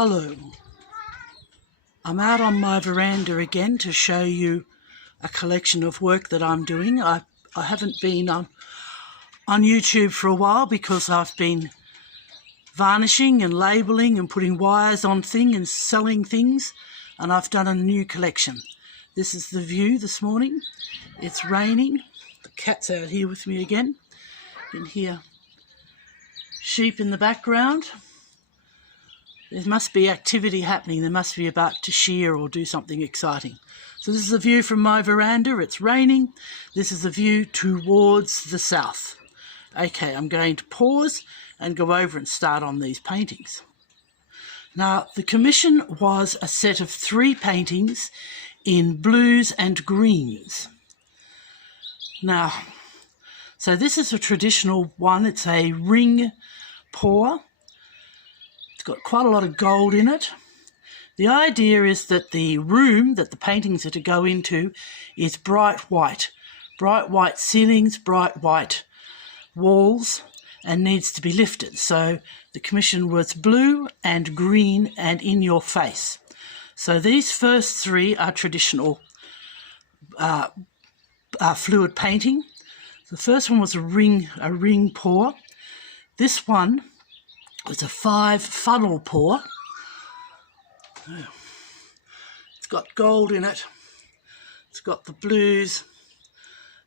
Hello, I'm out on my veranda again to show you a collection of work that I'm doing. I haven't been on YouTube for a while because I've been varnishing and labelling and putting wires on things and selling things, and I've done a new collection. This is the view this morning. It's raining. The cat's out here with me again. You can hear sheep in the background. There must be activity happening. They must be about to shear or do something exciting. So this is the view from my veranda. It's raining. This is the view towards the south. Okay, I'm going to pause and go over and start on these paintings. Now, the commission was a set of 3 paintings in blues and greens. Now, so this is a traditional one. It's a ring pour. It's got quite a lot of gold in it. The idea is that the room that the paintings are to go into is bright white ceilings, bright white walls, and needs to be lifted. So the commission was blue and green and in your face. So these first 3 are traditional fluid painting. The first one was a ring pour. This one was a 5 funnel pour. It's got gold in it. It's got the blues.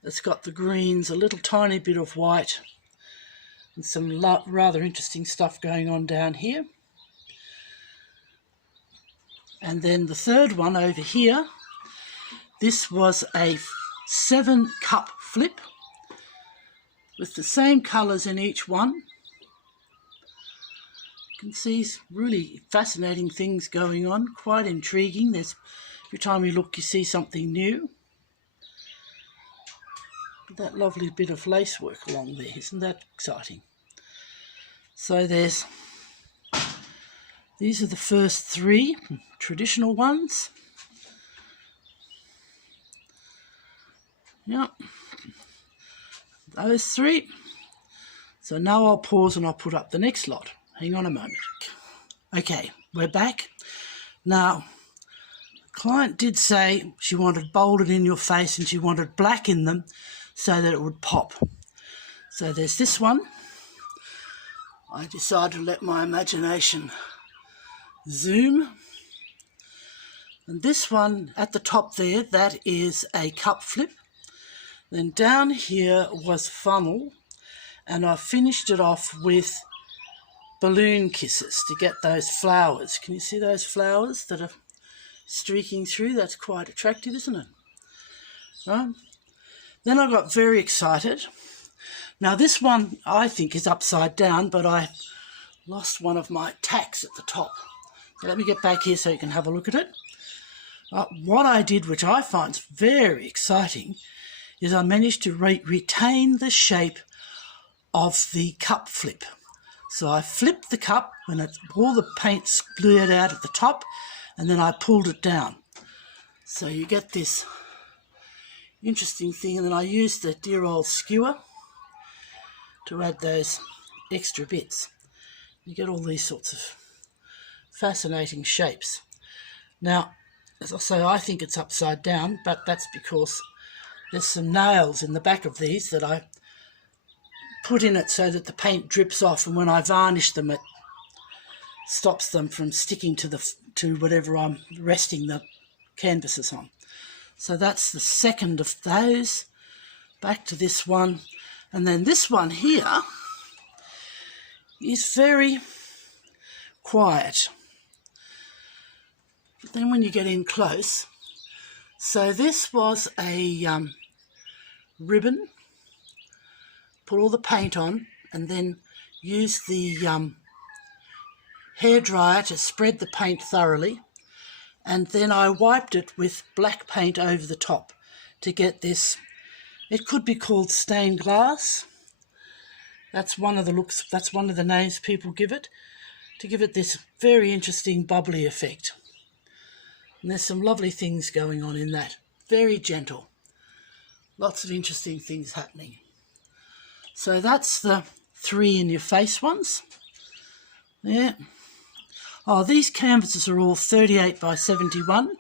It's got the greens, a little tiny bit of white, and some rather interesting stuff going on down here. And then the third one over here, this was a 7-cup flip with the same colours in each one. You can see really fascinating things going on, quite intriguing. Every time you look, you see something new. That lovely bit of lacework along there, isn't that exciting? So these are the first 3 traditional ones. Yep, those 3. So now I'll pause and I'll put up the next lot. Hang on a moment. Okay, we're back. Now, the client did say she wanted bolded in your face and she wanted black in them so that it would pop. So there's this one. I decided to let my imagination zoom. And this one at the top there, that is a cup flip. Then down here was funnel, and I finished it off with balloon kisses to get those flowers. Can you see those flowers that are streaking through? That's quite attractive, isn't it? Right. Then I got very excited. Now this one I think is upside down, but I lost one of my tacks at the top. So let me get back here so you can have a look at it. What I did, which I find very exciting, is I managed to retain the shape of the cup flip. So I flipped the cup and all the paint splued out at the top, and then I pulled it down. So you get this interesting thing, and then I used the dear old skewer to add those extra bits. You get all these sorts of fascinating shapes. Now, as I say, I think it's upside down, but that's because there's some nails in the back of these that I put in it so that the paint drips off, and when I varnish them, it stops them from sticking to whatever I'm resting the canvases on. So that's the second of those. Back to this one. And then this one here is very quiet. But then when you get in close, so this was a ribbon. Put all the paint on and then use the hairdryer to spread the paint thoroughly. And then I wiped it with black paint over the top to get this. It could be called stained glass. That's one of the looks, that's one of the names people give it, to give it this very interesting bubbly effect. And there's some lovely things going on in that. Very gentle. Lots of interesting things happening. So that's the 3 in your face ones. Yeah. Oh, these canvases are all 38 by 71.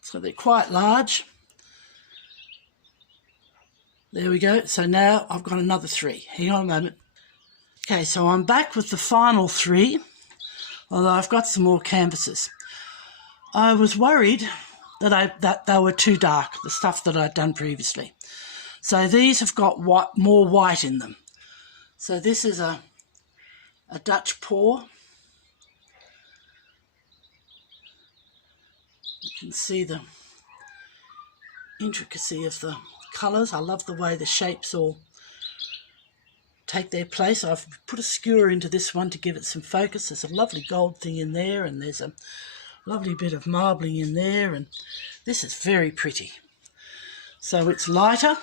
So they're quite large. There we go. So now I've got another 3. Hang on a moment. Okay, so I'm back with the final 3, although I've got some more canvases. I was worried that they were too dark, the stuff that I'd done previously. So these have got more white in them. So this is a Dutch pour. You can see the intricacy of the colours. I love the way the shapes all take their place. I've put a skewer into this one to give it some focus. There's a lovely gold thing in there, and there's a lovely bit of marbling in there, and this is very pretty. So it's lighter.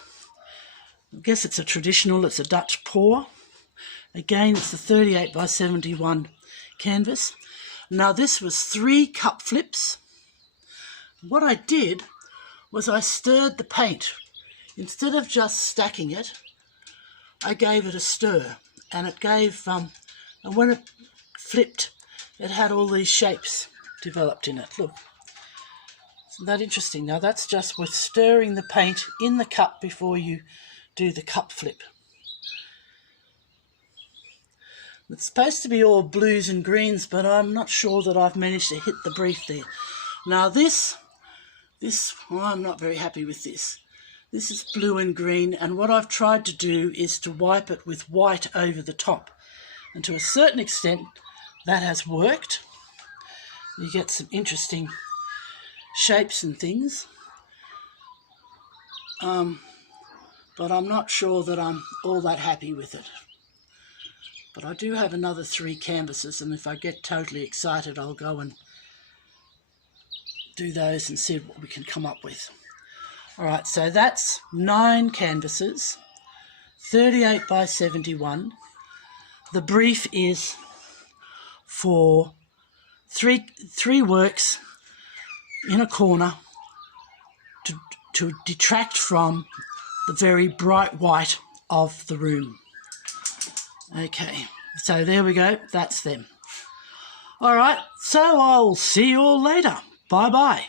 I guess it's a traditional, it's a Dutch pour. Again, it's the 38 by 71 canvas. Now this was 3 cup flips. What I did was I stirred the paint. Instead of just stacking it, I gave it a stir, and it gave, and when it flipped, it had all these shapes developed in it. Look, isn't that interesting? Now that's just with stirring the paint in the cup before you do the cup flip. It's supposed to be all blues and greens, but I'm not sure that I've managed to hit the brief there. Now this, well, I'm not very happy with this. This is blue and green, and what I've tried to do is to wipe it with white over the top. And to a certain extent, that has worked. You get some interesting shapes and things. But I'm not sure that I'm all that happy with it. But I do have another 3 canvases, and if I get totally excited, I'll go and do those and see what we can come up with. All right, so that's 9 canvases, 38 by 71. The brief is for three works in a corner to detract from the very bright white of the room. Okay, so there we go, that's them. All right, so I'll see you all later. Bye-bye.